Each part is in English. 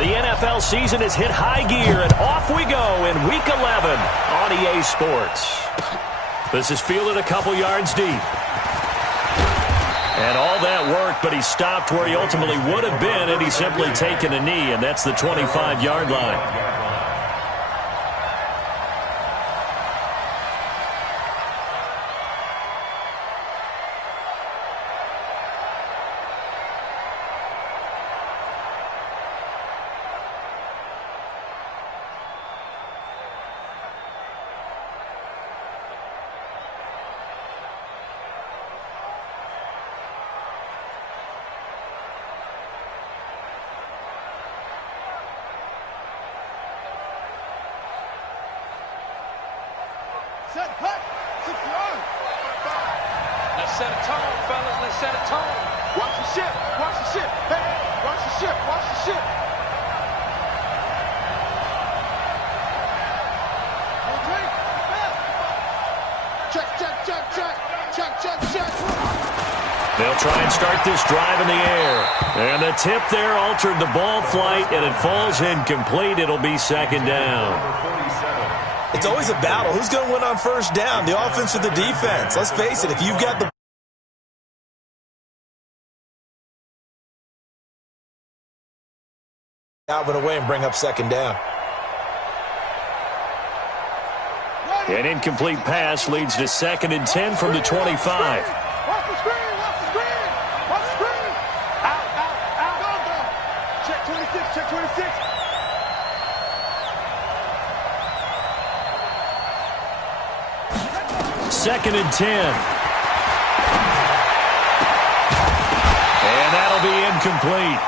The NFL season has hit high gear, and off we go in Week 11 on EA Sports. This is fielded a couple yards deep. And all that worked, but he stopped where he ultimately would have been had he simply taken a knee, and that's the 25-yard line. Let's set a tone, fellas. Let's set a tone. Watch the ship. Watch the ship. Hey, watch the ship. Watch the ship. Check, check, check, check. Check, check, check. They'll try and start this drive in the air. And the tip there altered the ball flight, and it falls incomplete. It'll be second down. It's always a battle. Who's going to win on first down, the offense or the defense? Let's face it, if you've got the out and away and bring up second down. An incomplete pass leads to 2nd and 10 from the 25. Watch the screen. Watch the screen. Watch the screen. Out. Check 26. Check 26. Second and 10. And that'll be incomplete.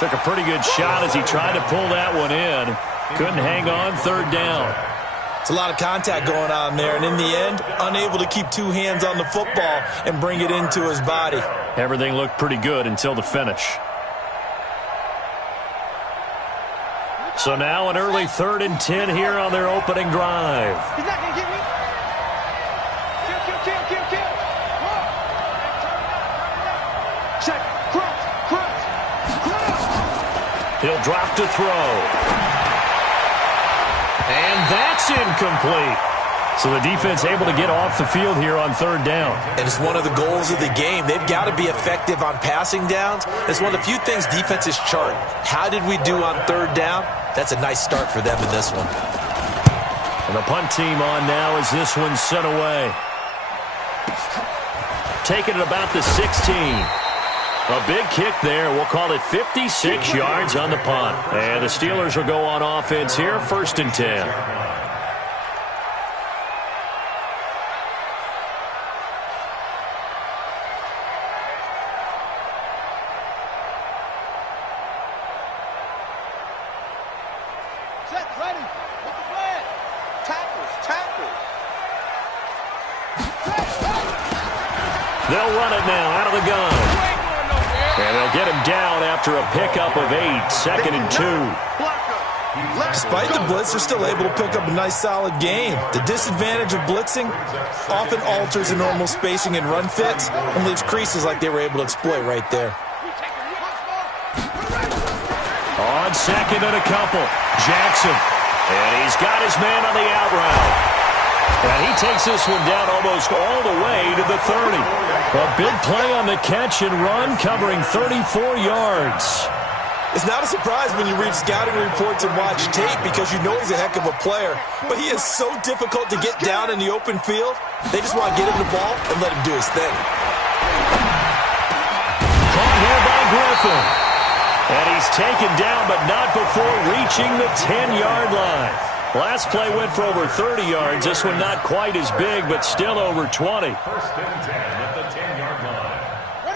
Took a pretty good shot as he tried to pull that one in. Couldn't hang on, third down. It's a lot of contact going on there, and in the end, unable to keep two hands on the football and bring it into his body. Everything looked pretty good until the finish. So now an early 3rd and 10 here on their opening drive. He's not going to get me. Kill. Check. Cross. He'll drop to throw. And that's incomplete. So the defense able to get off the field here on third down. And it's one of the goals of the game. They've got to be effective on passing downs. It's one of the few things defenses chart. How did we do on third down? That's a nice start for them in this one. And the punt team on now as this one's sent away. Taking it about the 16. A big kick there. We'll call it 56 yards on the punt. And the Steelers will go on offense here, 1st and 10. Set, ready. With the flag. Tackles. They'll run it now out of the gun. And they'll get him down after a pickup of 8, 2nd and 2. Despite the blitz, they're still able to pick up a nice, solid gain. The disadvantage of blitzing often alters the normal spacing and run fits and leaves creases like they were able to exploit right there. On 2nd and a couple, Jackson. And he's got his man on the out route. And he takes this one down almost all the way to the 30. A big play on the catch and run, covering 34 yards. It's not a surprise when you read scouting reports and watch tape because you know he's a heck of a player. But he is so difficult to get down in the open field. They just want to get him the ball and let him do his thing. Caught here by Griffin. And he's taken down, but not before reaching the 10-yard line. Last play went for over 30 yards. This one not quite as big, but still over 20.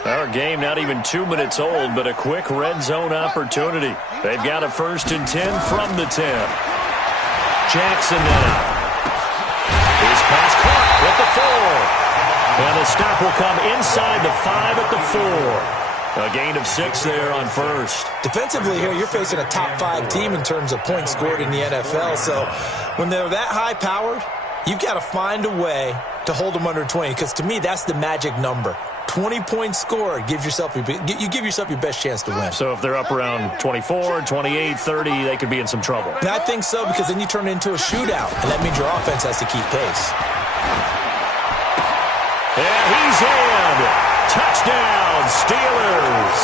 Our game not even 2 minutes old, but a quick red zone opportunity. They've got a 1st and 10 from the 10. Jackson now. His pass caught with the 4. And the stop will come inside the 5 at the 4. A gain of 6 there on 1st. Defensively here, you're facing a top 5 team in terms of points scored in the NFL. So when they're that high-powered, you've got to find a way to hold them under 20, because to me, that's the magic number. 20-point score, you give yourself your best chance to win. So if they're up around 24, 28, 30, they could be in some trouble. And I think so, because then you turn it into a shootout, and that means your offense has to keep pace. And he's in. Touchdown, Steelers.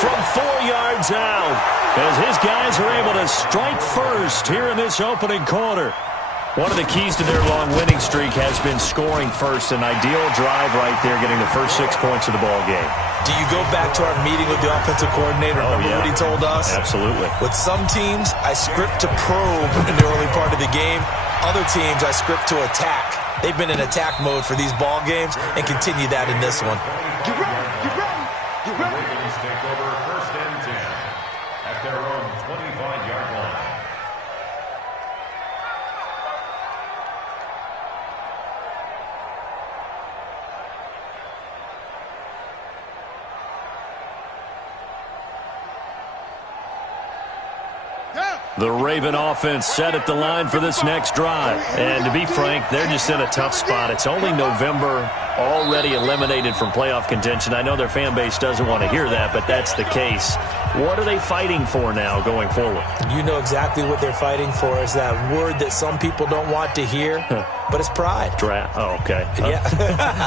From 4 yards out, as his guys are able to strike first here in this opening quarter. One of the keys to their long winning streak has been scoring first. An ideal drive right there, getting the first 6 points of the ball game. Do you go back to our meeting with the offensive coordinator? Remember what he told us? Absolutely. With some teams, I script to probe in the early part of the game. Other teams, I script to attack. They've been in attack mode for these ball games and continue that in this one. Get ready, get ready, get ready. Ravens take over 1st and 10 at their own 25-yard line. The Raven offense set at the line for this next drive. And to be frank, they're just in a tough spot. It's only November, already eliminated from playoff contention. I know their fan base doesn't want to hear that, but that's the case. What are they fighting for now going forward? You know exactly what they're fighting for is that word that some people don't want to hear, but it's pride. Draft. Oh, okay. Yeah.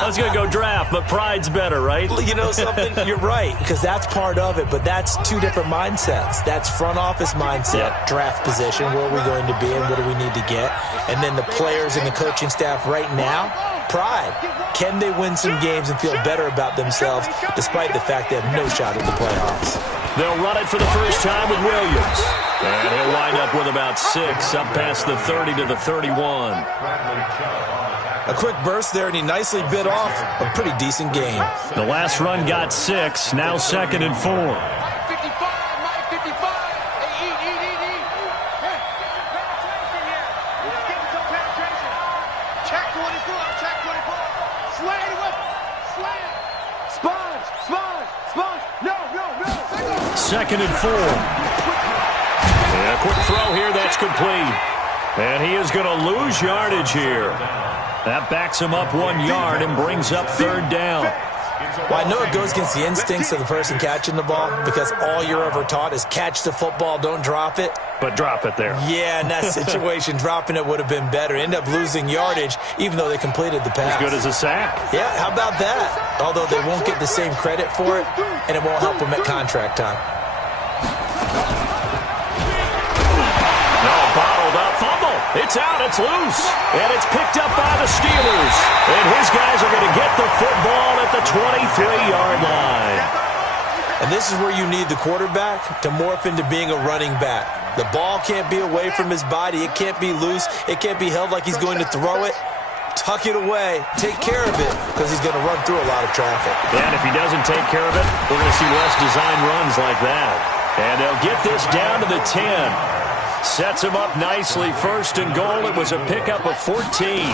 I was going to go draft, but pride's better, right? You know something? You're right, because that's part of it, but that's two different mindsets. That's front office mindset, draft position, where are we going to be and what do we need to get? And then the players and the coaching staff right now, pride. Can they win some games and feel better about themselves despite the fact they have no shot at the playoffs? They'll run it for the first time with Williams. And he'll wind up with about 6, up past the 30 to the 31. A quick burst there, and he nicely bit off a pretty decent game. The last run got 6, now 2nd and 4. Mike 55, Mike 55. Hey, eat. Hey, penetration here. Let's get some penetration. Check 24, check 24. Sway the whip, sway it. Sponge. No. 2nd and 4. And a quick throw here, that's complete. And he is going to lose yardage here. That backs him up 1 yard and brings up 3rd down. Well, I know it goes against the instincts of the person catching the ball because all you're ever taught is catch the football, don't drop it. But drop it there. Yeah, in that situation, dropping it would have been better. End up losing yardage, even though they completed the pass. As good as a sack. Yeah, how about that? Although they won't get the same credit for it, and it won't help them at contract time. No, bottled up fumble. It's out, it's loose. And it's picked up by the Steelers. And his guys are going to get the football at the 23-yard line. And this is where you need the quarterback to morph into being a running back. The ball can't be away from his body. It can't be loose. It can't be held like he's going to throw it. Tuck it away. Take care of it because he's going to run through a lot of traffic. And if he doesn't take care of it, we're going to see less design runs like that. And they'll get this down to the 10. Sets him up nicely. 1st and goal. It was a pickup of 14.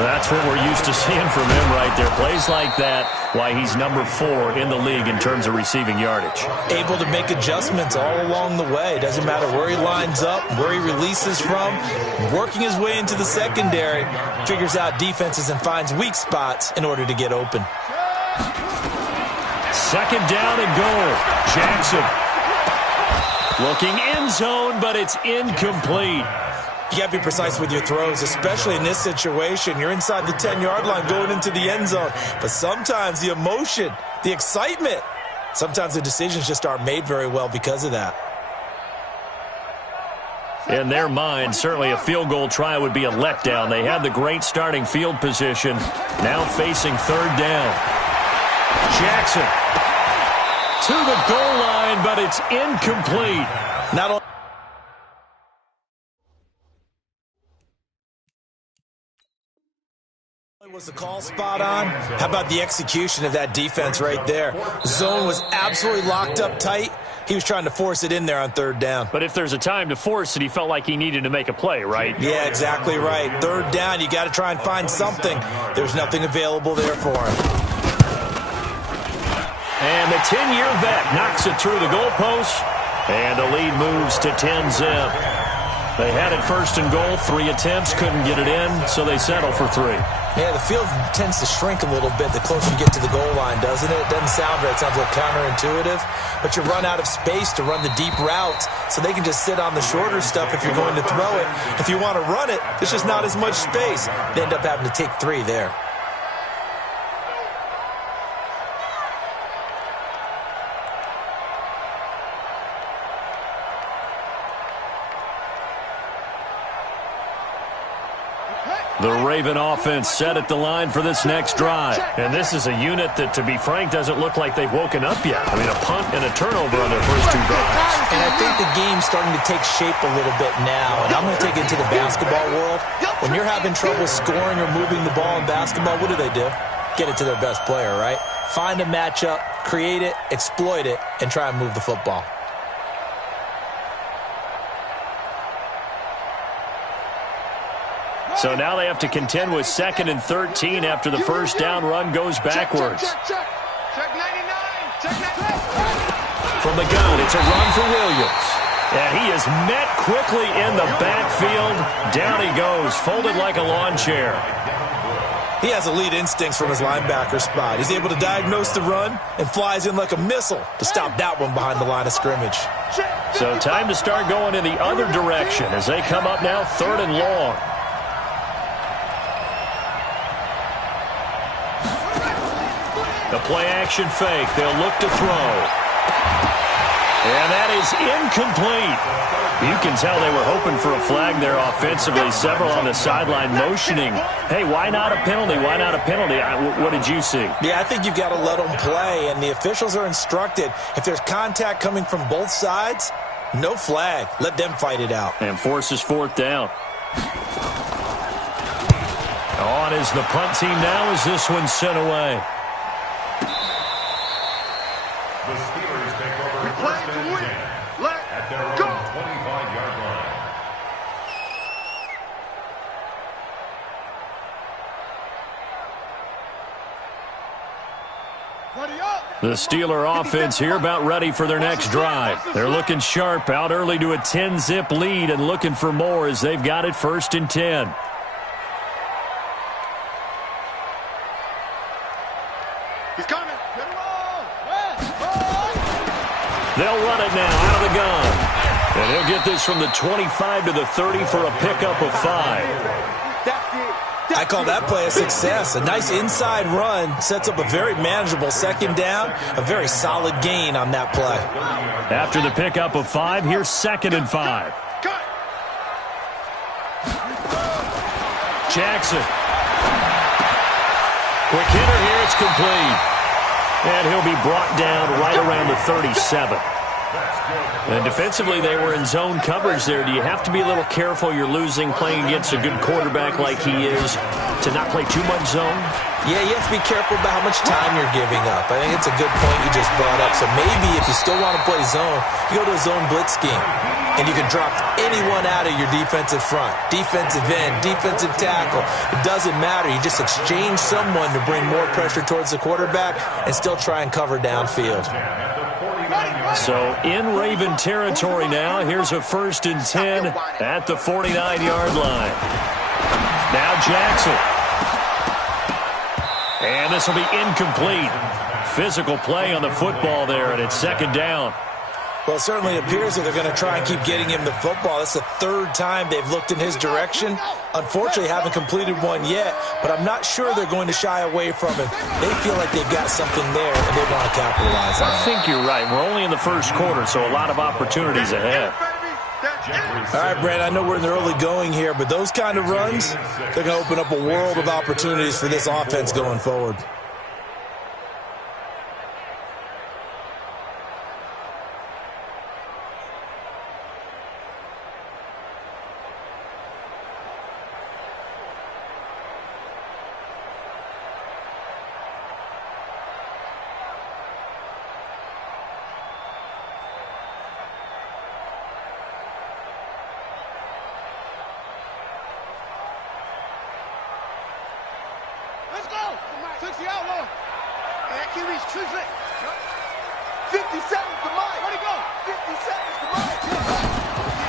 That's what we're used to seeing from him right there. Plays like that, why he's number 4 in the league in terms of receiving yardage. Able to make adjustments all along the way. Doesn't matter where he lines up, where he releases from. Working his way into the secondary. Figures out defenses and finds weak spots in order to get open. 2nd down and goal. Jackson. Looking end zone, but it's incomplete. You got to be precise with your throws, especially in this situation. You're inside the 10-yard line going into the end zone. But sometimes the emotion, the excitement, sometimes the decisions just aren't made very well because of that. In their mind, certainly a field goal try would be a letdown. They had the great starting field position, now facing 3rd down. Jackson to the goal line, but it's incomplete. Not only was the call spot on, how about the execution of that defense right there? Zone was absolutely locked up tight. He was trying to force it in there on 3rd down. But if there's a time to force it, he felt like he needed to make a play, right? Yeah, exactly right. 3rd down, you got to try and find something. There's nothing available there for him. And the 10-year vet knocks it through the goalpost, and the lead moves to 10-zip. They had it first and goal. 3 attempts, couldn't get it in, so they settle for 3. Yeah, the field tends to shrink a little bit the closer you get to the goal line, doesn't it? It doesn't sound right. It sounds a little counterintuitive. But you run out of space to run the deep routes, so they can just sit on the shorter stuff if you're going to throw it. If you want to run it, there's just not as much space. They end up having to take 3 there. The Raven offense set at the line for this next drive. And this is a unit that, to be frank, doesn't look like they've woken up yet. I mean, a punt and a turnover on their first 2 drives. And I think the game's starting to take shape a little bit now. And I'm going to take it to the basketball world. When you're having trouble scoring or moving the ball in basketball, what do? Get it to their best player, right? Find a matchup, create it, exploit it, and try and move the football. So now they have to contend with 2nd and 13 after the first down run goes backwards. Check 99. Check 99. From the gun, it's a run for Williams. And he is met quickly in the backfield. Down he goes, folded like a lawn chair. He has elite instincts from his linebacker spot. He's able to diagnose the run and flies in like a missile to stop that one behind the line of scrimmage. So time to start going in the other direction as they come up now 3rd and long. The play-action fake. They'll look to throw. And that is incomplete. You can tell they were hoping for a flag there offensively. Several on the sideline motioning. Hey, why not a penalty? Why not a penalty? What did you see? Yeah, I think you've got to let them play, and the officials are instructed. If there's contact coming from both sides, no flag. Let them fight it out. And forces 4th down. On is the punt team now as this one's sent away. The Steelers take over first and 10 at their own 25-yard line. The Steeler offense here about ready for their next drive. They're looking sharp, out early to a 10-zip lead and looking for more as they've got it 1st and 10. He's coming. They'll run it now out of the gun. And he'll get this from the 25 to the 30 for a pickup of 5. I call that play a success. A nice inside run sets up a very manageable 2nd down, a very solid gain on that play. After the pickup of 5, here's 2nd and 5. Jackson. Quick hitter here, it's complete. And he'll be brought down right around the 37. And defensively, they were in zone coverage there. Do you have to be a little careful? You're losing playing against a good quarterback like he is to not play too much zone? Yeah, you have to be careful about how much time you're giving up. I think it's a good point you just brought up. So maybe if you still want to play zone, you go to a zone blitz scheme. And you can drop anyone out of your defensive front. Defensive end, defensive tackle. It doesn't matter. You just exchange someone to bring more pressure towards the quarterback and still try and cover downfield. So in Raven territory now, here's a 1st and 10 at the 49-yard line. Now Jackson. And this will be incomplete. Physical play on the football there, and it's 2nd down. Well, it certainly appears that they're going to try and keep getting him the football. That's the 3rd time they've looked in his direction. Unfortunately, haven't completed one yet, but I'm not sure they're going to shy away from him. They feel like they've got something there, and they want to capitalize on it. I think you're right. We're only in the 1st quarter, so a lot of opportunities ahead. All right, Brad, I know we're in the early going here, but those kind of runs, they're going to open up a world of opportunities for this offense going forward. Let's go. 60 outlaw. And that QB's truthful. 57 to mine. Where'd he go? 57 to mine.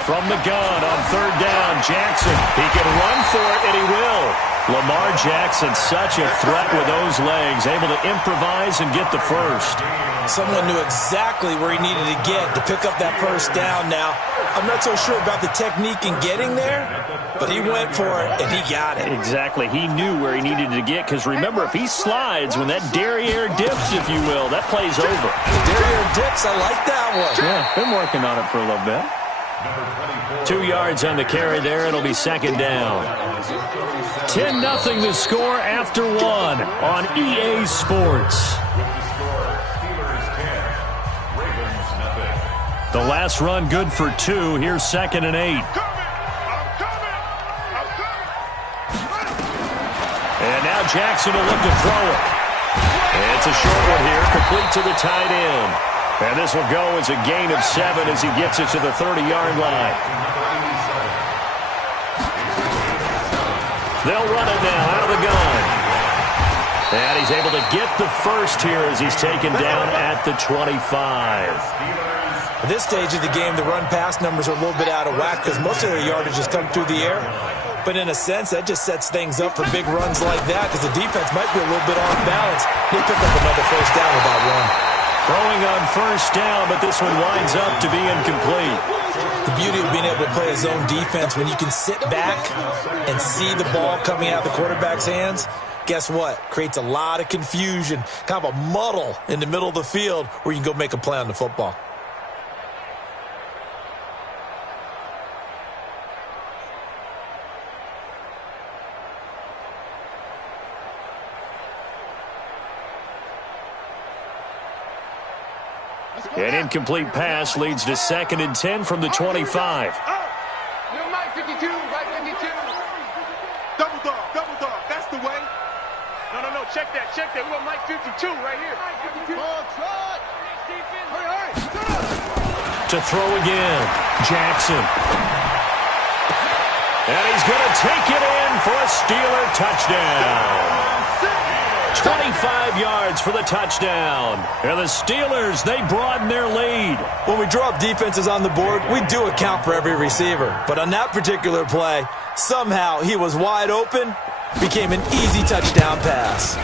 from the gun on third down. Jackson, he can run for it, and he will. Lamar Jackson, such a threat with those legs, able to improvise and get the first. Someone knew exactly where he needed to get to pick up that first down now. I'm not so sure about the technique in getting there, but he went for it, and he got it. Exactly. He knew where he needed to get, because remember, if he slides, when that derriere dips, if you will, that play's over. The derriere dips, I like that one. Yeah, been working on it for a little bit. 2 yards on the carry there. It'll be second down. 10-0 the score after one on EA Sports. The last run good for 2. Here's 2nd and 8. And now Jackson will look to throw it. And it's a short one here, complete to the tight end. And this will go as a gain of 7 as he gets it to the 30-yard line. They'll run it now out of the gun. And he's able to get the first here as he's taken down at the 25. At this stage of the game, the run-pass numbers are a little bit out of whack because most of their yardage has come through the air. But in a sense, that just sets things up for big runs like that because the defense might be a little bit off balance. They pick up another first down with that run. Throwing on first down, but this one winds up to be incomplete. The beauty of being able to play a zone defense when you can sit back and see the ball coming out of the quarterback's hands, guess what? Creates a lot of confusion, kind of a muddle in the middle of the field where you can go make a play on the football. An incomplete pass leads to 2nd and 10 from the 25. You're right 52, right 52. Double dog, that's the way. No, check that. We want Mike 52 right here. Hurry. To throw again, Jackson. And he's going to take it in for a Steeler touchdown. 25 yards for the touchdown. And the Steelers, they broaden their lead. When we draw up defenses on the board, we do account for every receiver. But on that particular play, somehow he was wide open, became an easy touchdown pass.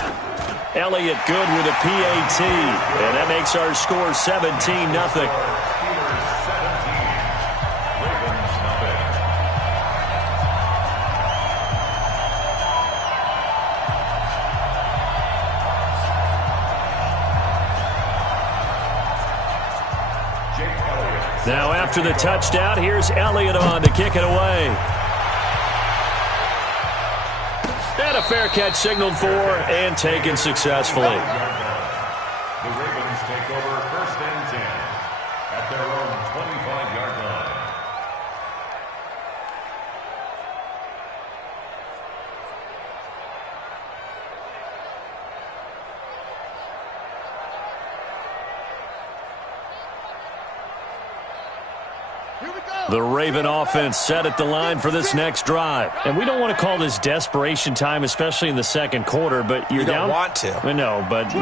Elliott good with a PAT. And that makes our score 17-0. Now after the touchdown, here's Elliott on to kick it away. And a fair catch signaled for and taken successfully. The Ravens take over 1st and 10 at their own 25-yard line. The Raven offense set at the line for this next drive. And we don't want to call this desperation time, especially in the second quarter, but you're down. You don't want to. No, but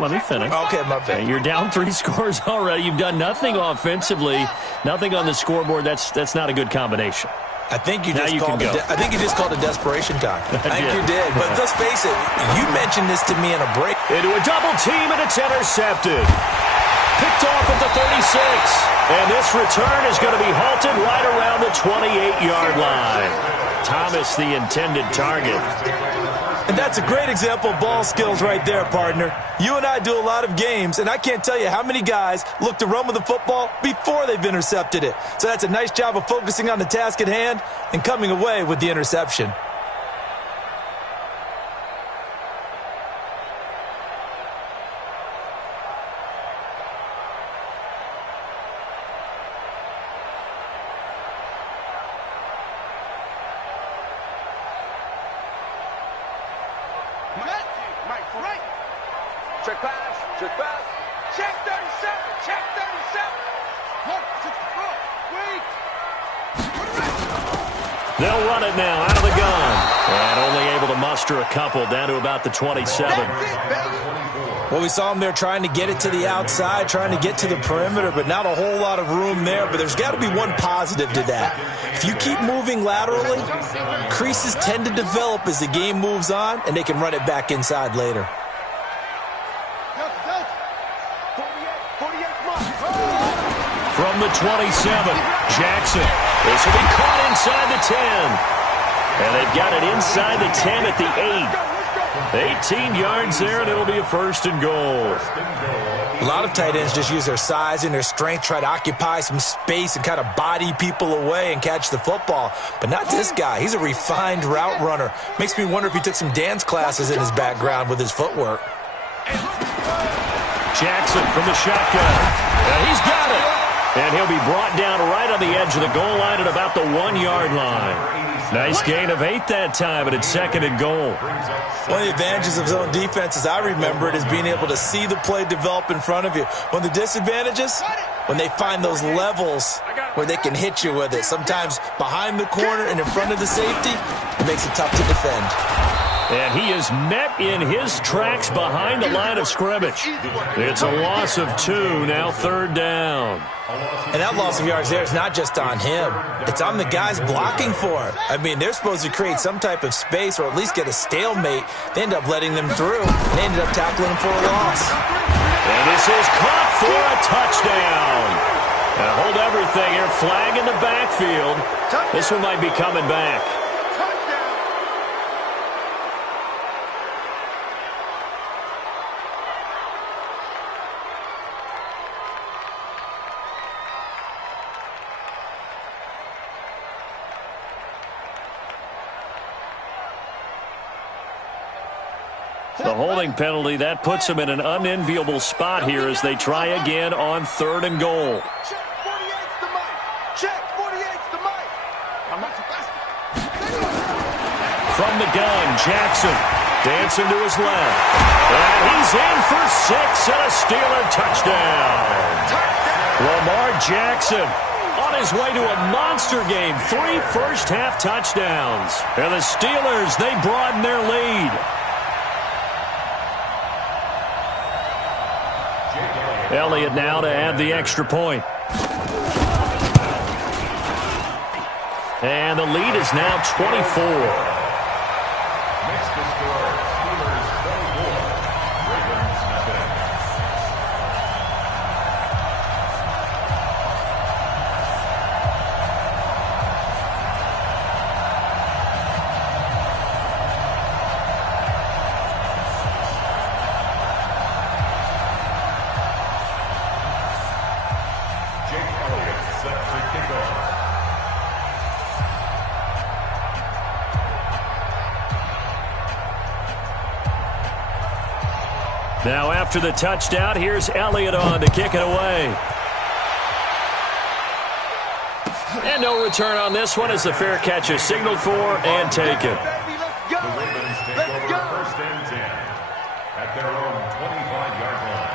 let me finish. Okay, my bad. You're down 3 scores already. You've done nothing offensively, nothing on the scoreboard. That's not a good combination. I think you just called it desperation time. I think you did. But let's face it, you mentioned this to me in a break. Into a double team, and it's intercepted. Picked off at the 36. And this return is going to be halted right around the 28-yard line. Thomas, the intended target. And that's a great example of ball skills right there, partner. You and I do a lot of games, and I can't tell you how many guys look to run with the football before they've intercepted it. So that's a nice job of focusing on the task at hand and coming away with the interception. Check pass. Check 37. Check 37. Look, wait. They'll run it now out of the gun. And only able to muster muster a couple down to about the 27. Well, we saw him there trying to get it to the outside, trying to get to the perimeter, but not a whole lot of room there. But there's got to be one positive to that. If you keep moving laterally, creases tend to develop as the game moves on, and they can run it back inside later. From the 27, Jackson. This will be caught inside the 10. And they've got it inside the 10 at the 8. 18 yards there, and it'll be a first and goal. A lot of tight ends just use their size and their strength, try to occupy some space and kind of body people away and catch the football. But not this guy. He's a refined route runner. Makes me wonder if he took some dance classes in his background with his footwork. Jackson from the shotgun. And he's got it. And he'll be brought down right on the edge of the goal line at about the 1-yard line. Nice gain of 8 that time, but it's second and goal. One of the advantages of zone defense, as I remember it, is being able to see the play develop in front of you. One of the disadvantages, when they find those levels where they can hit you with it, sometimes behind the corner and in front of the safety, it makes it tough to defend. And he is met in his tracks behind the line of scrimmage. It's a loss of 2, now third down. And that loss of yards there is not just on him. It's on the guys blocking for it. I mean, they're supposed to create some type of space or at least get a stalemate. They end up letting them through. They ended up tackling him for a loss. And this is caught for a touchdown. And hold everything here. Flag in the backfield. This one might be coming back. The holding penalty, that puts them in an unenviable spot here as they try again on third and goal. Check 48's the mic. Check 48's the mic. I'm not too fast. From the gun, Jackson dancing to his left. And he's in for 6 and a Steeler touchdown. Lamar Jackson on his way to a monster game. 3 first-half touchdowns. And the Steelers, they broaden their lead. Elliott now to add the extra point. And the lead is now 24. Now after the touchdown, here's Elliott on to kick it away. And no return on this one as the fair catch is signaled for and taken. The Ravens take over first and 10 at their own 25-yard line.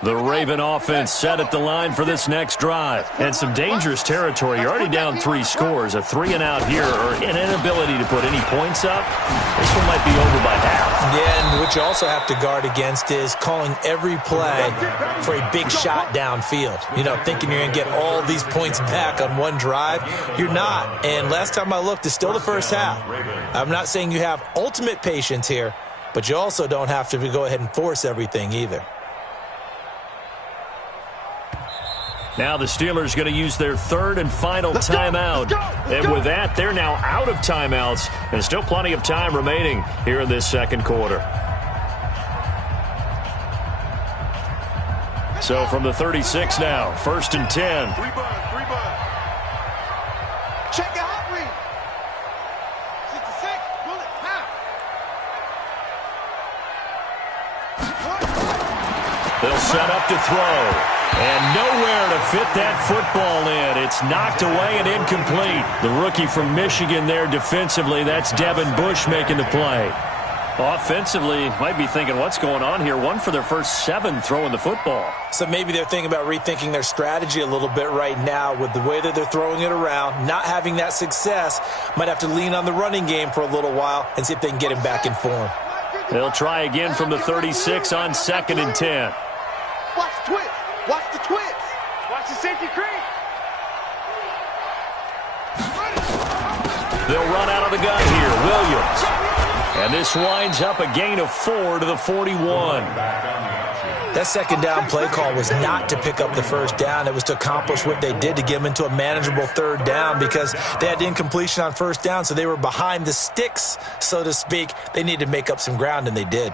The Raven offense set at the line for this next drive. And some dangerous territory. You're already down 3 scores. A 3-and-out here or an inability to put any points up. This one might be over by half. Yeah, and what you also have to guard against is calling every play for a big shot downfield. You know, thinking you're going to get all these points back on one drive. You're not. And last time I looked, it's still the first half. I'm not saying you have ultimate patience here, but you also don't have to go ahead and force everything either. Now the Steelers going to use their third and final timeout. And with that, they're now out of timeouts. And still plenty of time remaining here in this second quarter. So from the 36 now, first and 10. Check your hot read. 66, bullet, pow. They'll set up to throw. And nowhere to fit that football in. It's knocked away and incomplete. The rookie from Michigan there defensively. That's Devin Bush making the play. Offensively, might be thinking, what's going on here? One for their first 7 throwing the football. So maybe they're thinking about rethinking their strategy a little bit right now with the way that they're throwing it around, not having that success. Might have to lean on the running game for a little while and see if they can get him back in form. They'll try again from the 36 on 2nd and 10. Watch the twist. Watch the twist. Watch the safety creep. They'll run out of the gun here. Williams. And this winds up a gain of 4 to the 41. That second down play call was not to pick up the first down. It was to accomplish what they did to get them into a manageable third down because they had incompletion on first down, so they were behind the sticks, so to speak. They needed to make up some ground, and they did.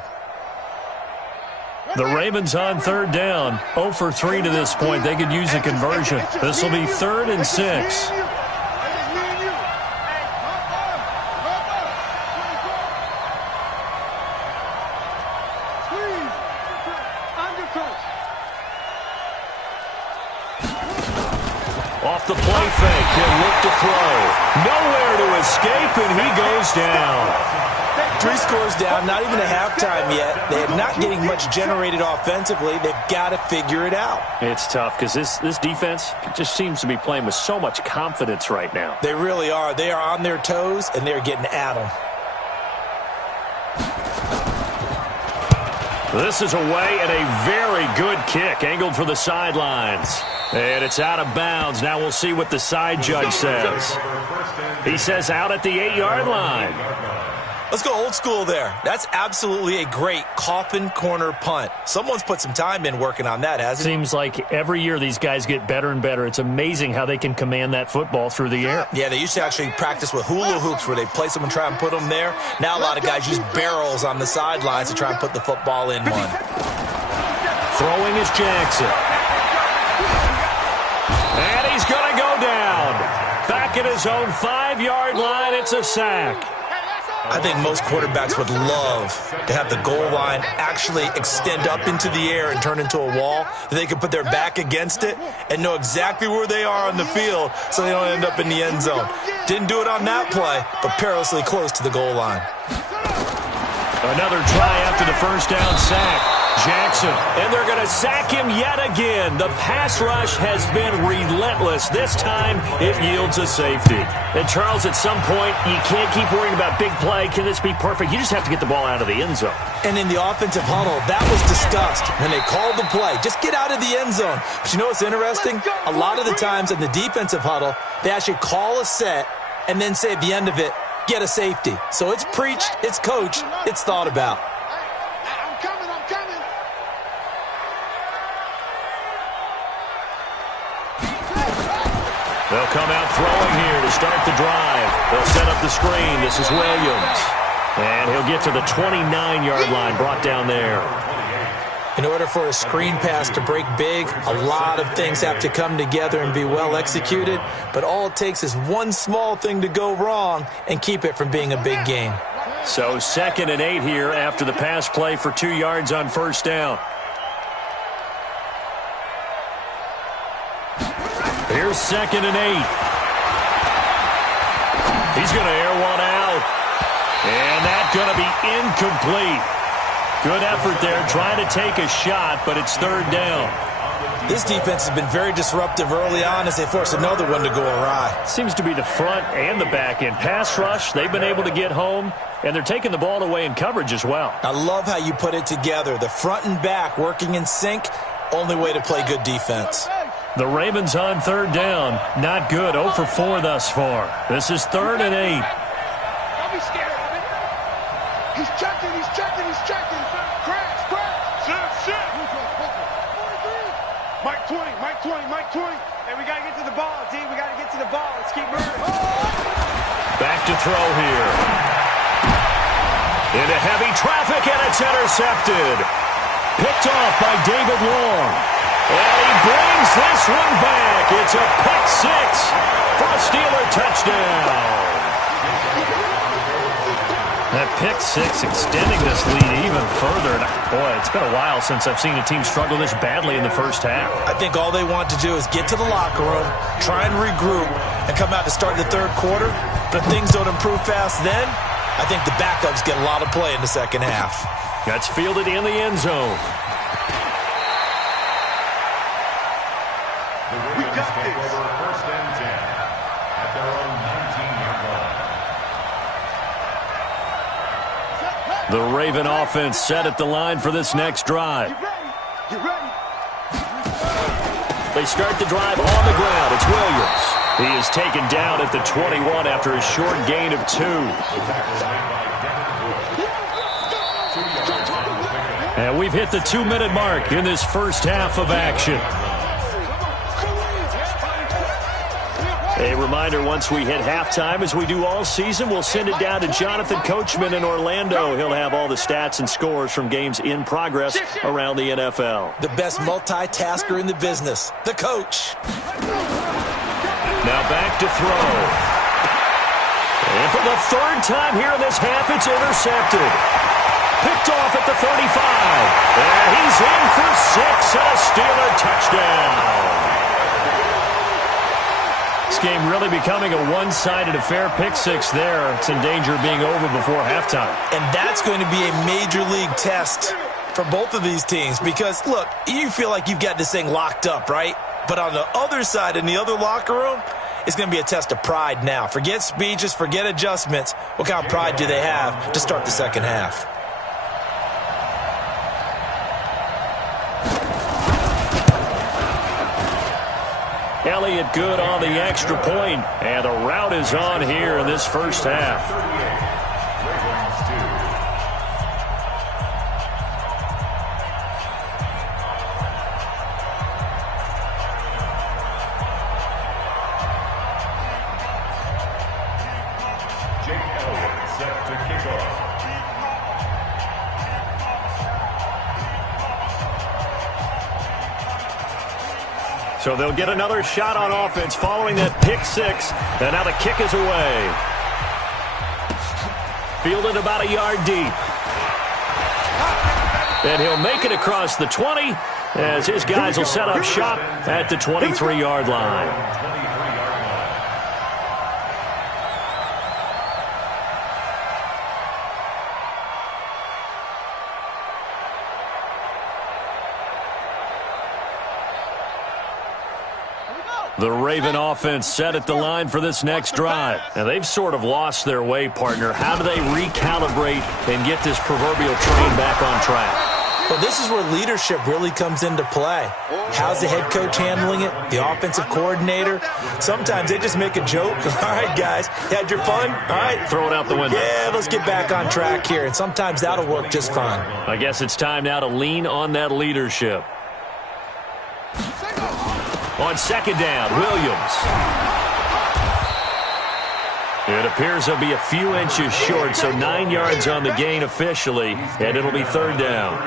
The Ravens on third down. 0 for 3 to this point. They could use a conversion. This will be 3rd and 6. Off the play fake, he'll look to throw. Nowhere to escape, and he goes down. 3 scores down, not even a halftime yet. They are not getting much generated offensively. They've got to figure it out. It's tough because this defense just seems to be playing with so much confidence right now. They really are. They are on their toes, and they're getting at them. This is away and a very good kick, angled for the sidelines. And it's out of bounds. Now we'll see what the side judge says. He says out at the 8-yard line. Let's go old school there. That's absolutely a great coffin corner punt. Someone's put some time in working on that, hasn't it? Seems like every year these guys get better and better. It's amazing how they can command that football through the air. Yeah, they used to actually practice with hula hoops where they place them and try and put them there. Now a lot of guys use barrels on the sidelines to try and put the football in one. Throwing is Jackson. And he's going to go down. Back at his own 5-yard line, it's a sack. I think most quarterbacks would love to have the goal line actually extend up into the air and turn into a wall. They can put their back against it and know exactly where they are on the field so they don't end up in the end zone. Didn't do it on that play, but perilously close to the goal line. Another try after the first down sack. Jackson, and they're going to sack him yet again. The pass rush has been relentless. This time, it yields a safety. And, Charles, at some point, you can't keep worrying about big play. Can this be perfect? You just have to get the ball out of the end zone. And in the offensive huddle, that was discussed when they called the play. Just get out of the end zone. But you know what's interesting? A lot of the times in the defensive huddle, they actually call a set and then say at the end of it, get a safety. So it's preached, it's coached, it's thought about. They'll come out throwing here to start the drive. They'll set up the screen. This is Williams. And he'll get to the 29-yard line, brought down there. In order for a screen pass to break big, a lot of things have to come together and be well executed. But all it takes is one small thing to go wrong and keep it from being a big game. So 2nd and 8 here after the pass play for 2 yards on first down. Here's 2nd and 8. He's going to air one out. And that's going to be incomplete. Good effort there, trying to take a shot, but it's 3rd down. This defense has been very disruptive early on as they force another one to go awry. Seems to be the front and the back end. Pass rush, they've been able to get home, and they're taking the ball away in coverage as well. I love how you put it together. The front and back working in sync, only way to play good defense. The Ravens on 3rd down. Not good. 0 for 4 thus far. This is 3rd and 8. Don't be scared of it. He's checking, he's checking, he's checking. Crash, crash. Sit. Mike 20, Mike 20, Mike 20. Hey, we got to get to the ball, D. We got to get to the ball. Let's keep moving. Back to throw here. Into heavy traffic, and it's intercepted. Picked off by David Long. And he brings this one back. It's a pick 6 for a Steeler touchdown. That pick 6 extending this lead even further. And boy, it's been a while since I've seen a team struggle this badly in the first half. I think all they want to do is get to the locker room, try and regroup, and come out to start the 3rd quarter. But if things don't improve fast then, I think the backups get a lot of play in the second half. That's fielded in the end zone. The Ravens take over first and 10 at their own 19-yard line. The Raven offense set at the line for this next drive. You ready? They start the drive on the ground. It's Williams. He is taken down at the 21 after a short gain of 2. And we've hit the 2-minute mark in this first half of action. A reminder, once we hit halftime, as we do all season, we'll send it down to Jonathan Coachman in Orlando. He'll have all the stats and scores from games in progress around the NFL. The best multitasker in the business, the coach. Now back to throw. And for the third time here in this half, it's intercepted. Picked off at the 35. And he's in for 6 and a Steeler touchdown. This game really becoming a one-sided affair. Pick 6 there. It's in danger of being over before halftime. And that's going to be a major league test for both of these teams because, look, you feel like you've got this thing locked up, right? But on the other side, in the other locker room, it's going to be a test of pride now. Forget speeches, forget adjustments. What kind of pride do they have to start the second half? Elliott good on the extra point, and the route is on here in this first half. Jake Elliott set to kick off. So they'll get another shot on offense following that pick 6. And now the kick is away. Fielded about a yard deep. And he'll make it across the 20 as his guys will set up shop at the 23-yard line. The Raven offense set at the line for this next drive. And they've sort of lost their way, partner. How do they recalibrate and get this proverbial train back on track? Well, this is where leadership really comes into play. How's the head coach handling it? The offensive coordinator? Sometimes they just make a joke. All right, guys, had your fun? All right. Throw it out the window. Yeah, let's get back on track here. And sometimes that'll work just fine. I guess it's time now to lean on that leadership. On second down, Williams. It appears he'll be a few inches short, so 9 yards on the gain officially, and it'll be third down.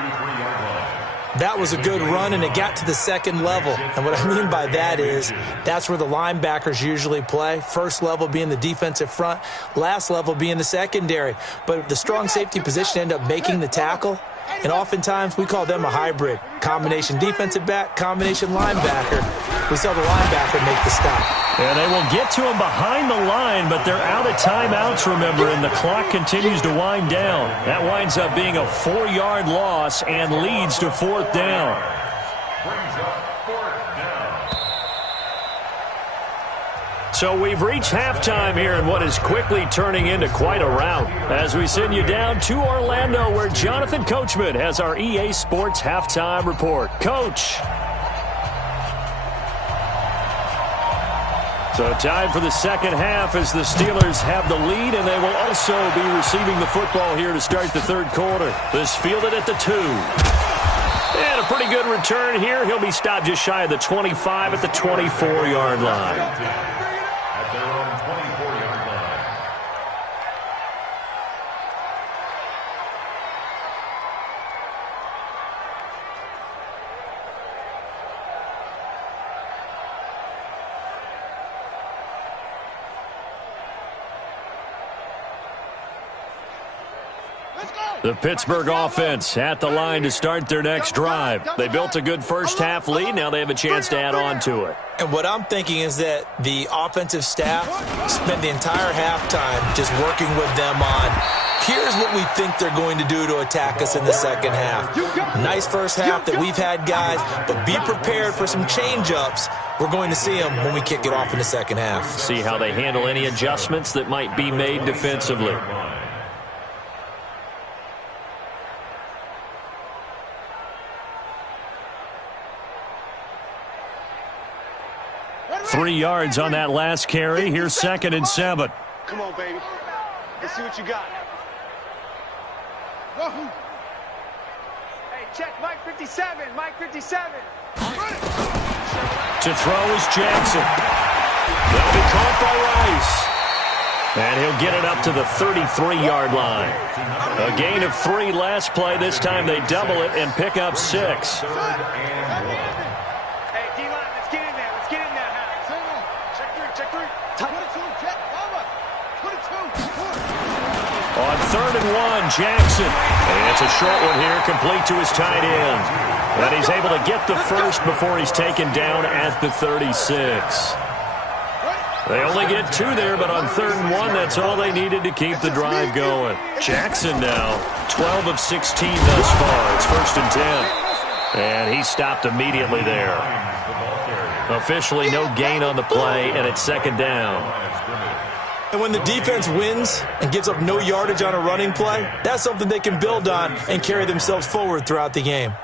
That was a good run, and it got to the second level. And what I mean by that is that's where the linebackers usually play. First level being the defensive front, last level being the secondary. But the strong safety position ended up making the tackle. And oftentimes we call them a hybrid. Combination defensive back, combination linebacker. We saw the linebacker make the stop. And they will get to him behind the line, but they're out of timeouts, remember, and the clock continues to wind down. That winds up being a 4-yard loss and leads to fourth down. Brings up fourth down. So we've reached halftime here in what is quickly turning into quite a rout as we send you down to Orlando where Jonathan Coachman has our EA Sports halftime report. Coach. So time for the second half as the Steelers have the lead, and they will also be receiving the football here to start the third quarter. This fielded at the 2. And a pretty good return here. He'll be stopped just shy of the 25 at the 24-yard line. At their own 24-yard line. The Pittsburgh offense at the line to start their next drive. They built a good first half lead. Now they have a chance to add on to it. And what I'm thinking is that the offensive staff spent the entire halftime just working with them on, here's what we think they're going to do to attack us in the second half. Nice first half that we've had, guys, but be prepared for some change-ups. We're going to see them when we kick it off in the second half. See how they handle any adjustments that might be made defensively. Three yards on that last carry. Here's 2nd and 7. Come on, baby. Let's see what you got. Hey, check Mike 57. Mike 57. To throw is Jackson. They'll be caught by Rice. And he'll get it up to the 33-yard line. A gain of 3 last play. This time they double it and pick up 6. On 3rd and 1, Jackson. And it's a short one here, complete to his tight end. And he's able to get the first before he's taken down at the 36. They only get 2 there, but on 3rd and 1, that's all they needed to keep the drive going. Jackson now, 12 of 16 thus far. It's 1st and 10. And he stopped immediately there. Officially no gain on the play, and it's 2nd down. And when the defense wins and gives up no yardage on a running play, that's something they can build on and carry themselves forward throughout the game.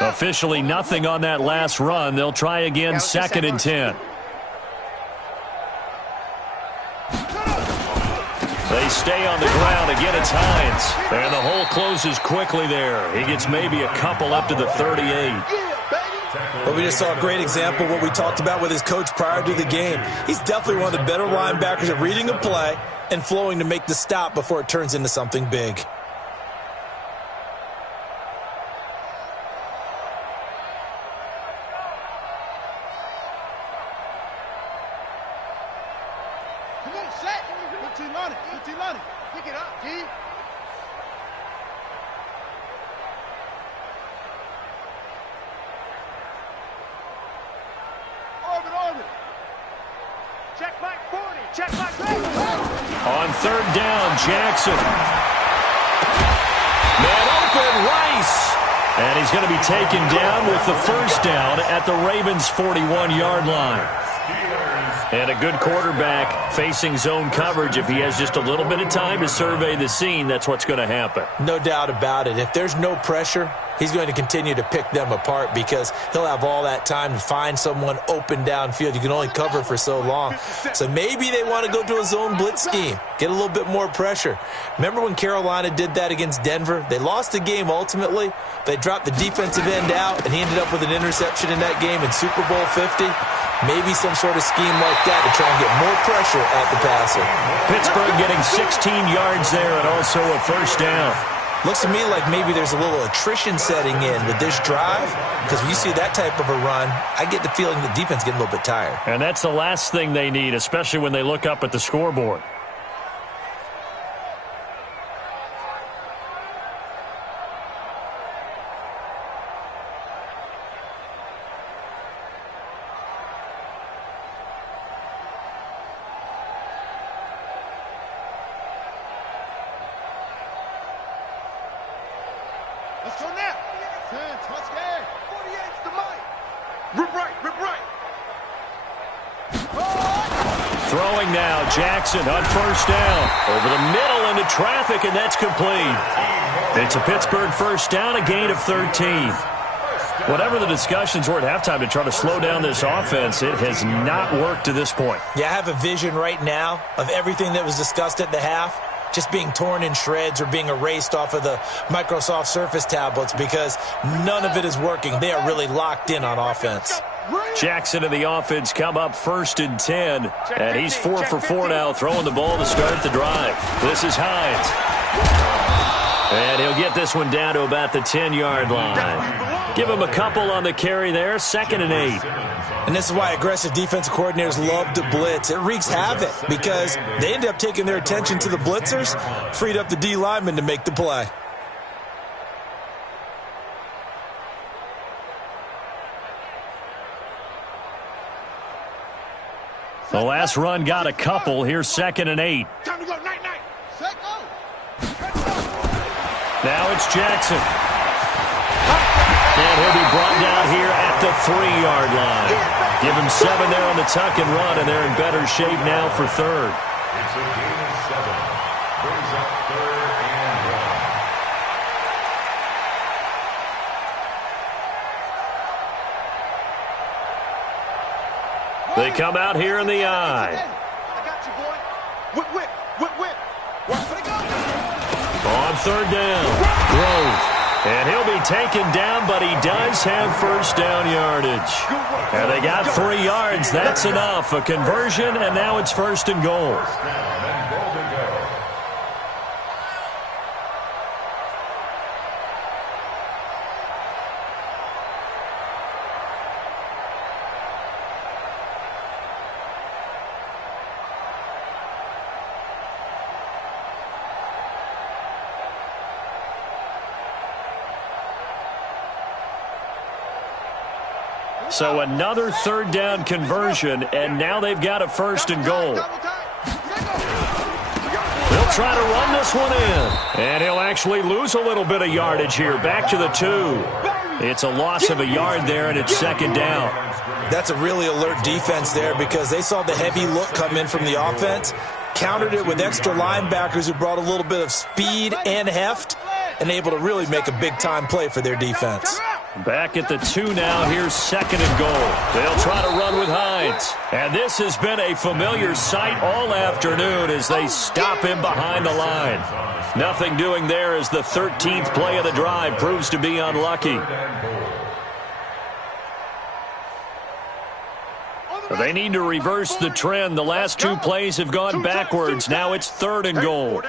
Officially nothing on that last run. They'll try again, 2nd and 10. They stay on the ground. Again, it's Hines. And the hole closes quickly there. He gets maybe a couple up to the 38. Well, we just saw a great example of what we talked about with his coach prior to the game. He's definitely one of the better linebackers at reading a play and flowing to make the stop before it turns into something big. Pick it up, G. Orbit. Check Mike 40. Check Mike 40. On 3rd down, Jackson. Man open, Rice. And he's going to be taken down with the first down at the Ravens' 41-yard line. And a good quarterback facing zone coverage. If he has just a little bit of time to survey the scene, that's what's going to happen. No doubt about it. If there's no pressure, he's going to continue to pick them apart because he'll have all that time to find someone open downfield. You can only cover for so long. So maybe they want to go to a zone blitz scheme, get a little bit more pressure. Remember when Carolina did that against Denver? They lost the game ultimately. They dropped the defensive end out, and he ended up with an interception in that game in Super Bowl 50. Maybe some sort of scheme like that to try and get more pressure at the passer. Pittsburgh getting 16 yards there and also a first down. Looks to me like maybe there's a little attrition setting in with this drive because when you see that type of a run, I get the feeling the defense getting a little bit tired. And that's the last thing they need, especially when they look up at the scoreboard. Let's go now. 10, touchdown. 48's the Mike. Rip right. Throwing now, Jackson on first down. Over the middle into traffic, and that's complete. It's a Pittsburgh first down, a gain of 13. Whatever the discussions were at halftime to try to slow down this offense, it has not worked to this point. Yeah, I have a vision right now of everything that was discussed at the half just being torn in shreds or being erased off of the Microsoft Surface tablets because none of it is working. They are really locked in on offense. Jackson and the offense come up 1st and 10, and he's 4 for 4 now, throwing the ball to start the drive. This is Hines. And he'll get this one down to about the 10-yard line. Give him a couple on the carry there, 2nd and 8. And this is why aggressive defensive coordinators love to blitz. It wreaks havoc because they end up taking their attention to the blitzers, freed up the D lineman to make the play. The last run got a couple. Here's 2nd and 8. Time to go, night. Set, go. Now it's Jackson. And he'll be brought down here at the 3-yard line. Give him 7 there on the tuck and run, and they're in better shape now for 3rd. It's a gain of 7. Brings up 3rd and 1. They come out here in the eye. I got you, boy. Whip. On 3rd down. Grove. And he'll be taken down, but he does have 1st down yardage. And they got 3 yards. That's enough. A conversion, and now it's 1st and goal. So another 3rd down conversion, and now they've got a 1st and goal. They'll try to run this one in, and he'll actually lose a little bit of yardage here. Back to the 2. It's a loss of a yard there, and it's 2nd down. That's a really alert defense there because they saw the heavy look come in from the offense, countered it with extra linebackers who brought a little bit of speed and heft, and able to really make a big-time play for their defense. Back at the 2 now. Here's 2nd and goal. They'll try to run with Hines. And this has been a familiar sight all afternoon as they stop him behind the line. Nothing doing there as the 13th play of the drive proves to be unlucky. They need to reverse the trend. The last 2 plays have gone backwards. Now it's 3rd and goal.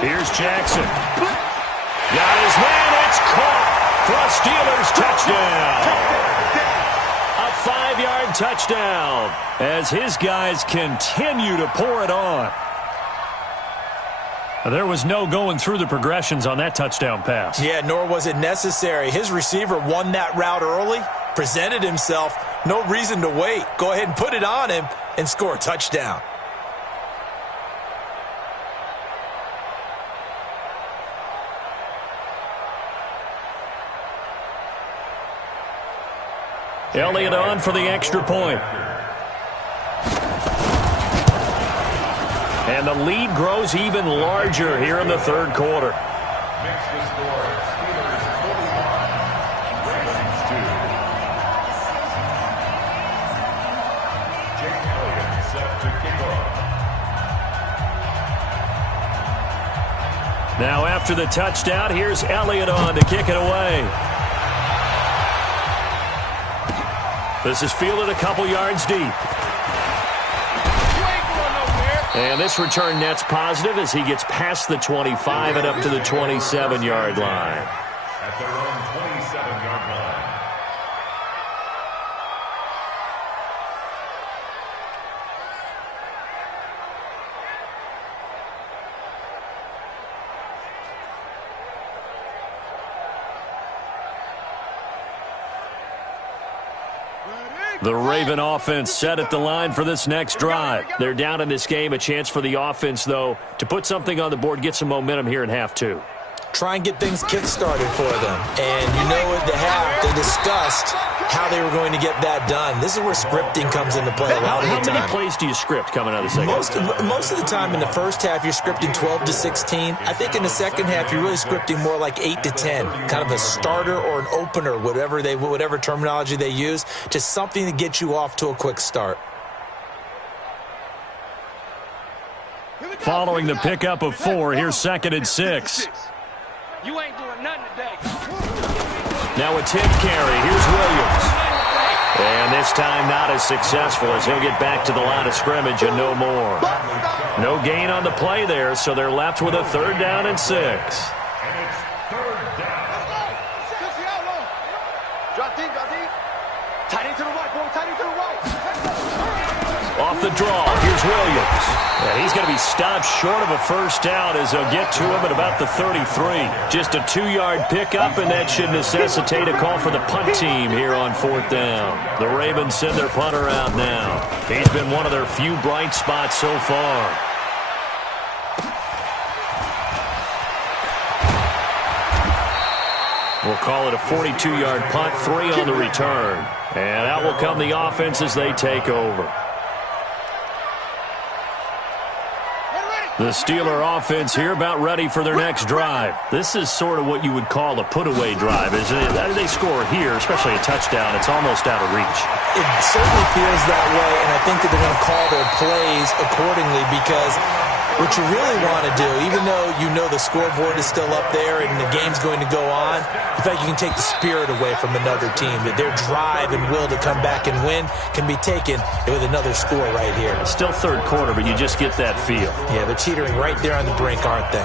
Here's Jackson. Got his man. It's caught for a Steelers touchdown. A 5-yard touchdown as his guys continue to pour it on. There was no going through the progressions on that touchdown pass. Yeah, nor was it necessary. His receiver won that route early, presented himself. No reason to wait. Go ahead and put it on him and score a touchdown. Elliott on for the extra point. And the lead grows even larger here in the 3rd quarter. Makes the score Steelers 41, Ravens 2. Jake Elliott set to kick off. Now after the touchdown, here's Elliott on to kick it away. This is fielded a couple yards deep. And this return net's positive as he gets past the 25 and up to the 27-yard line. At their own 27-yard line. The Raven offense set at the line for this next drive. They're down in this game. A chance for the offense, though, to put something on the board, get some momentum here in half 2. Try and get things kick-started for them. And you know at the half, they discussed how they were going to get that done. This is where scripting comes into play a lot of the time. How many plays do you script coming out of the second? Most of the time in the first half, you're scripting 12 to 16. I think in the second half, you're really scripting more like 8 to 10. Kind of a starter or an opener, whatever terminology they use, just something to get you off to a quick start. Following the pickup of 4, here's 2nd and 6. You ain't doing nothing today. Now a 10th carry. Here's Williams. And this time not as successful as he'll get back to the line of scrimmage and no more. No gain on the play there, so they're left with a 3rd down and 6. And it's 3rd down. Drop deep, drop deep. Tight end to the right, boy. Tight end to the right. Off the draw, here's Williams. And he's going to be stopped short of a 1st down as they'll get to him at about the 33. Just a 2-yard pickup, and that should necessitate a call for the punt team here on 4th down. The Ravens send their punter out now. He's been one of their few bright spots so far. We'll call it a 42-yard punt, 3 on the return. And out will come the offense as they take over. The Steeler offense here about ready for their next drive. This is sort of what you would call a put-away drive, isn't it? As they score here, especially a touchdown, it's almost out of reach. It certainly feels that way, and I think that they're going to call their plays accordingly because what you really want to do, even though you know the scoreboard is still up there and the game's going to go on, in fact, you can take the spirit away from another team, that their drive and will to come back and win can be taken with another score right here. It's still 3rd quarter, but you just get that feel. Yeah, they're teetering right there on the brink, aren't they?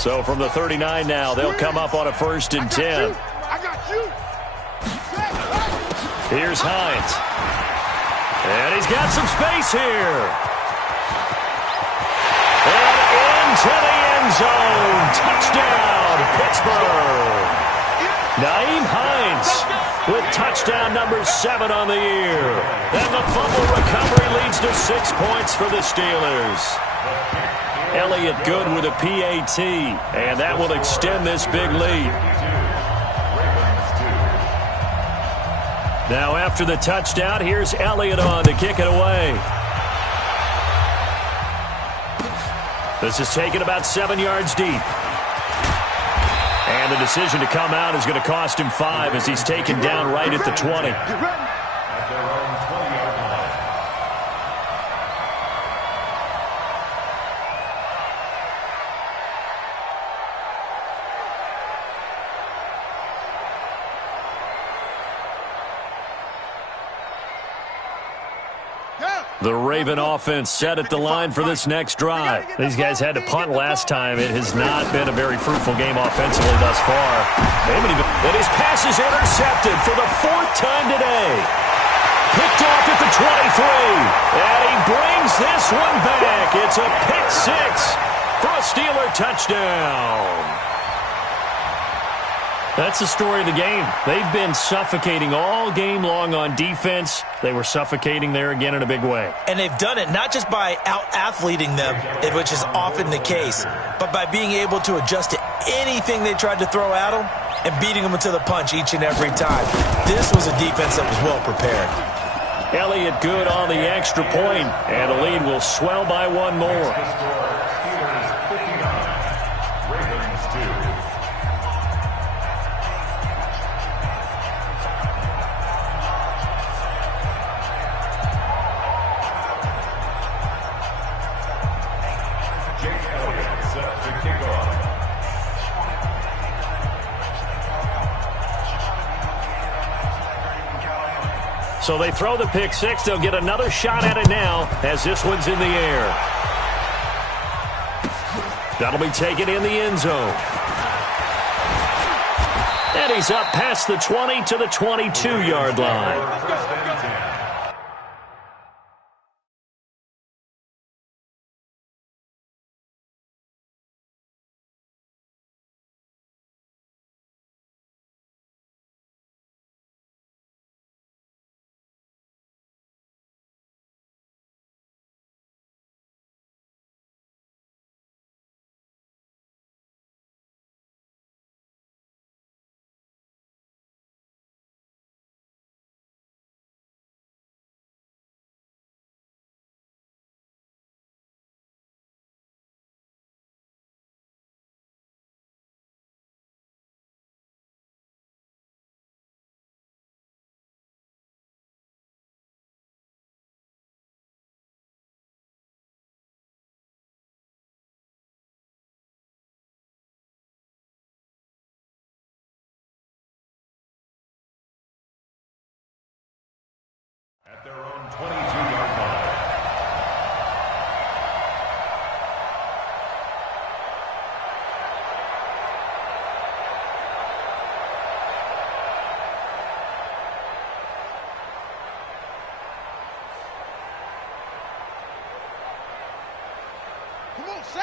So from the 39 now, they'll come up on a 1st and 10. I got you. Here's Hines. And he's got some space here. And into the end zone. Touchdown, Pittsburgh. Nyheim Hines with touchdown number 7 on the year. And the fumble recovery leads to 6 points for the Steelers. Elliott Good with a PAT, and that will extend this big lead. Now after the touchdown, here's Elliott on to kick it away. This is taken about 7 yards deep. And the decision to come out is going to cost him 5 as he's taken down right at the 20. At their own 20-yard line. The Raven offense set at the line for this next drive. These guys had to punt last time. It has not been a very fruitful game offensively thus far. And his pass is intercepted for the 4th time today. Picked off at the 23. And he brings this one back. It's a pick 6 for a Steeler touchdown. That's the story of the game. They've been suffocating all game long on defense. They were suffocating there again in a big way. And they've done it not just by out-athleting them, which is often the case, but by being able to adjust to anything they tried to throw at them and beating them to the punch each and every time. This was a defense that was well prepared. Elliott Good on the extra point, and the lead will swell by 1 more. Steelers 59, Ravens 2. So they throw the pick 6. They'll get another shot at it now as this one's in the air. That'll be taken in the end zone. And he's up past the 20 to the 22-yard line.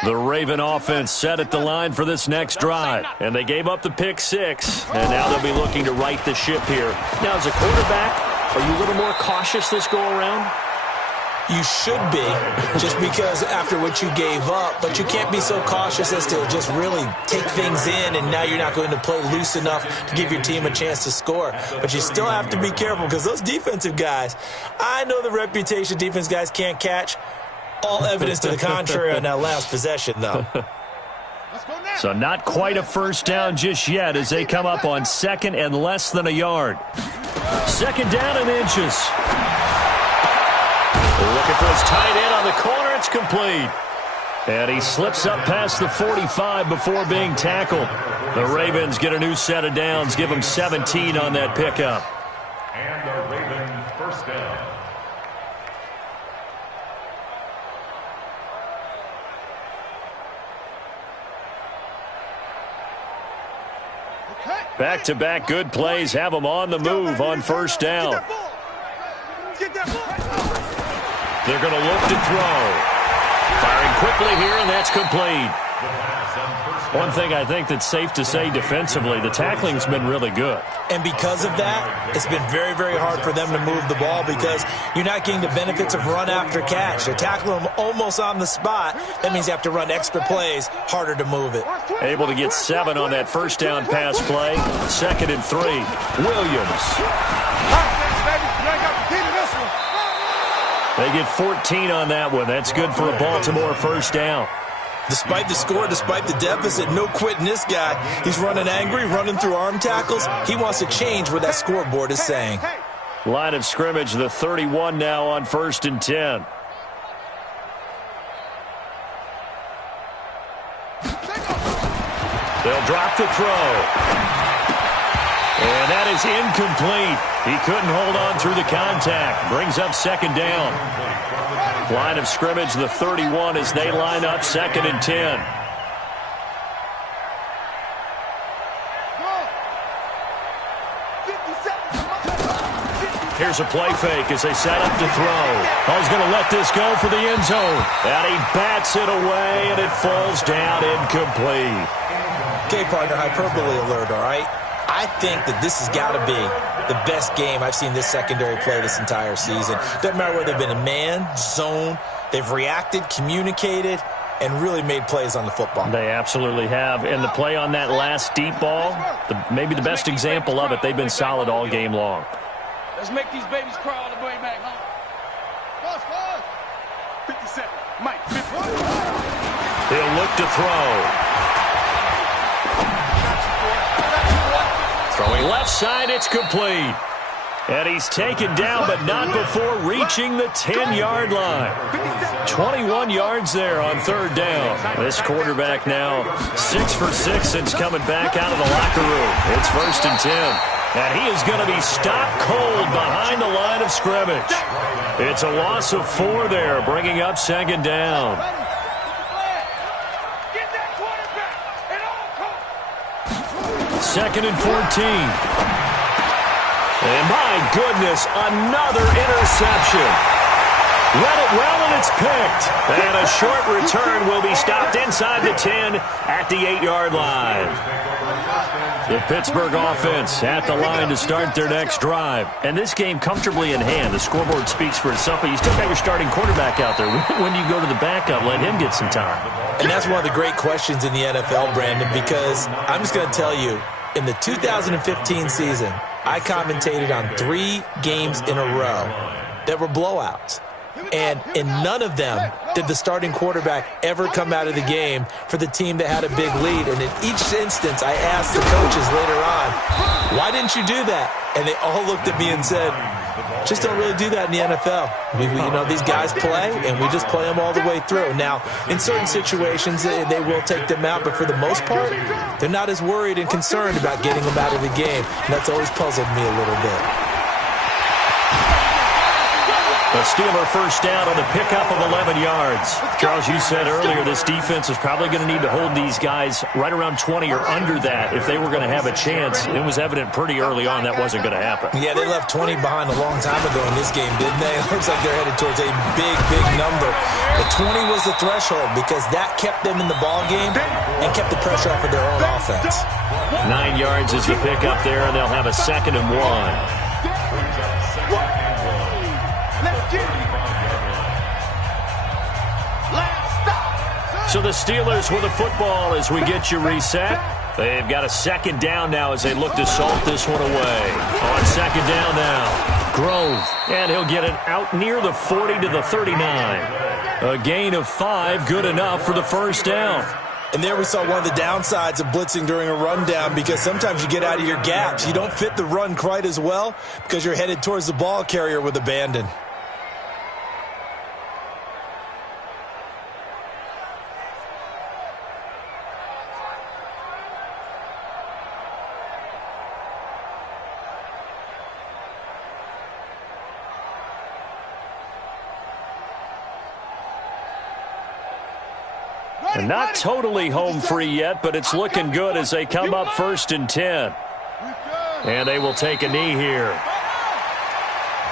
The Raven offense set at the line for this next drive. And they gave up the pick 6. And now they'll be looking to right the ship here. Now, as a quarterback, are you a little more cautious this go-around? You should be, just because after what you gave up, but you can't be so cautious as to just really take things in, and now you're not going to play loose enough to give your team a chance to score. But you still have to be careful, because those defensive guys, I know the reputation defense guys can't catch. All evidence to the contrary on that last possession, though. So not quite a first down just yet as they come up on 2nd and less than a yard. 2nd down and inches. Looking for his tight end on the corner. It's complete. And he slips up past the 45 before being tackled. The Ravens get a new set of downs. Give them 17 on that pickup. And the Ravens first down. Back-to-back good plays have them on the move on first down. They're going to look to throw. Firing quickly here, and that's complete. One thing I think that's safe to say defensively, the tackling's been really good. And because of that, it's been very, very hard for them to move the ball because you're not getting the benefits of run after catch. They're tackling them almost on the spot. That means you have to run extra plays, harder to move it. Able to get 7 on that first down pass play. 2nd and 3. Williams. They get 14 on that one. That's good for a Baltimore first down. Despite the score, despite the deficit, no quitting this guy. He's running angry, running through arm tackles. He wants to change what that scoreboard is saying. Line of scrimmage, the 31 now on 1st and 10. They'll drop the throw. And that is incomplete. He couldn't hold on through the contact. Brings up 2nd down. Line of scrimmage, the 31 as they line up 2nd and 10. Here's a play fake as they set up to throw. He's going to let this go for the end zone. And he bats it away, and it falls down incomplete. Okay, partner, hyperbole alert, all right? I think that this has got to be the best game I've seen this secondary play this entire season. Doesn't matter whether they've been in man, zone, they've reacted, communicated, and really made plays on the football. They absolutely have. And the play on that last deep ball, maybe the best example of it, they've been solid all game long. Let's make these babies cry all the way back home. 57, Mike, 50. He'll look to throw. Throwing left side, it's complete. And he's taken down, but not before reaching the 10-yard line. 21 yards there on 3rd down. This quarterback now 6 for 6 since coming back out of the locker room. It's 1st and 10. And he is going to be stopped cold behind the line of scrimmage. It's a loss of 4 there, bringing up 2nd down. Get that quarterback. 2nd and 14. And my goodness, another interception. Read it well, and it's picked. And a short return will be stopped inside the 10 at the 8-yard line. The Pittsburgh offense at the line to start their next drive. And this game comfortably in hand. The scoreboard speaks for itself, but you still got your starting quarterback out there. When do you go to the backup? Let him get some time. And that's one of the great questions in the NFL, Brandon, because I'm just going to tell you, in the 2015 season, I commentated on 3 games in a row that were blowouts. And in none of them did the starting quarterback ever come out of the game for the team that had a big lead. And in each instance, I asked the coaches later on, why didn't you do that? And they all looked at me and said, just don't really do that in the NFL. These guys play, and we just play them all the way through. Now, in certain situations, they will take them out, but for the most part, they're not as worried and concerned about getting them out of the game. And that's always puzzled me a little bit. A Steeler first down on the pickup of 11 yards. Charles, you said earlier this defense is probably going to need to hold these guys right around 20 or under that if they were going to have a chance. It was evident pretty early on that wasn't going to happen. Yeah, they left 20 behind a long time ago in this game, didn't they? It looks like they're headed towards a big, big number. The 20 was the threshold because that kept them in the ball game and kept the pressure off of their own offense. 9 yards is the pickup there, and they'll have a 2nd and 1. So the Steelers with the football as we get you reset. They've got a 2nd down now as they look to salt this one away. On 2nd down now, Grove. And he'll get it out near the 40 to the 39. A gain of 5, good enough for the first down. And there we saw one of the downsides of blitzing during a rundown because sometimes you get out of your gaps. You don't fit the run quite as well because you're headed towards the ball carrier with abandon. And not totally home free yet, but it's looking good as they come up 1st and 10. And they will take a knee here.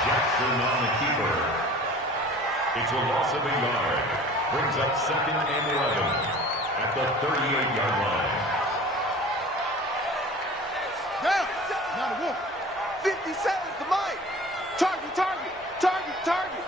Jackson on the keeper. It's a loss of a yard. Brings up 2nd and 11 at the 38-yard line. Down. Not a wolf. 50 seconds to mine. Target, target, target, target.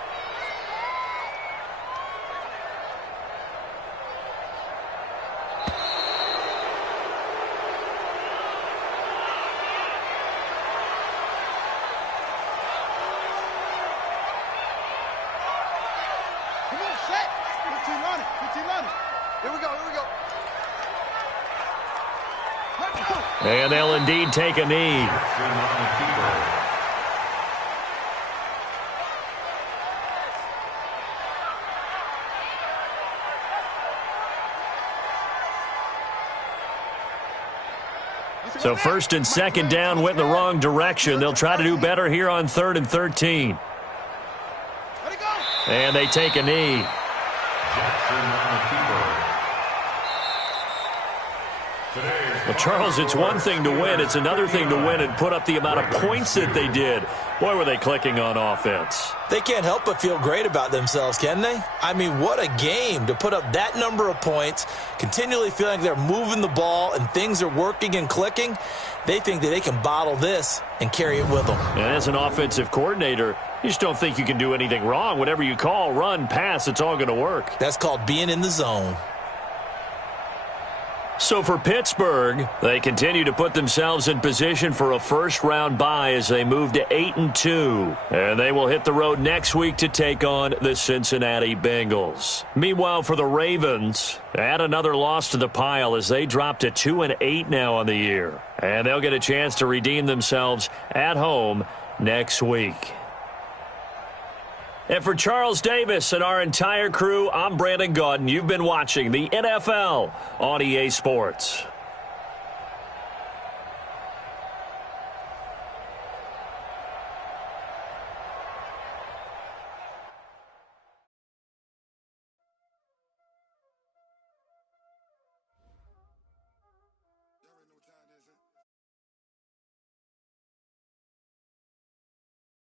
Come on, set. 15 on it. 15 on it. Here we go. Here we go. And they'll indeed take a knee. Jackson on the keeper. So 1st and 2nd down went in the wrong direction. They'll try to do better here on 3rd and 13. Let it go. And they take a knee. Jackson on the keeper. Well, Charles, it's one thing to win. It's another thing to win and put up the amount of points that they did. Boy, were they clicking on offense. They can't help but feel great about themselves, can they? I mean, what a game to put up that number of points, continually feeling they're moving the ball and things are working and clicking. They think that they can bottle this and carry it with them. And as an offensive coordinator, you just don't think you can do anything wrong. Whatever you call, run, pass, it's all going to work. That's called being in the zone. So for Pittsburgh, they continue to put themselves in position for a first-round bye as they move to 8-2. And they will hit the road next week to take on the Cincinnati Bengals. Meanwhile, for the Ravens, add another loss to the pile as they drop to 2-8 now on the year. And they'll get a chance to redeem themselves at home next week. And for Charles Davis and our entire crew, I'm Brandon Gaudin. You've been watching the NFL on EA Sports.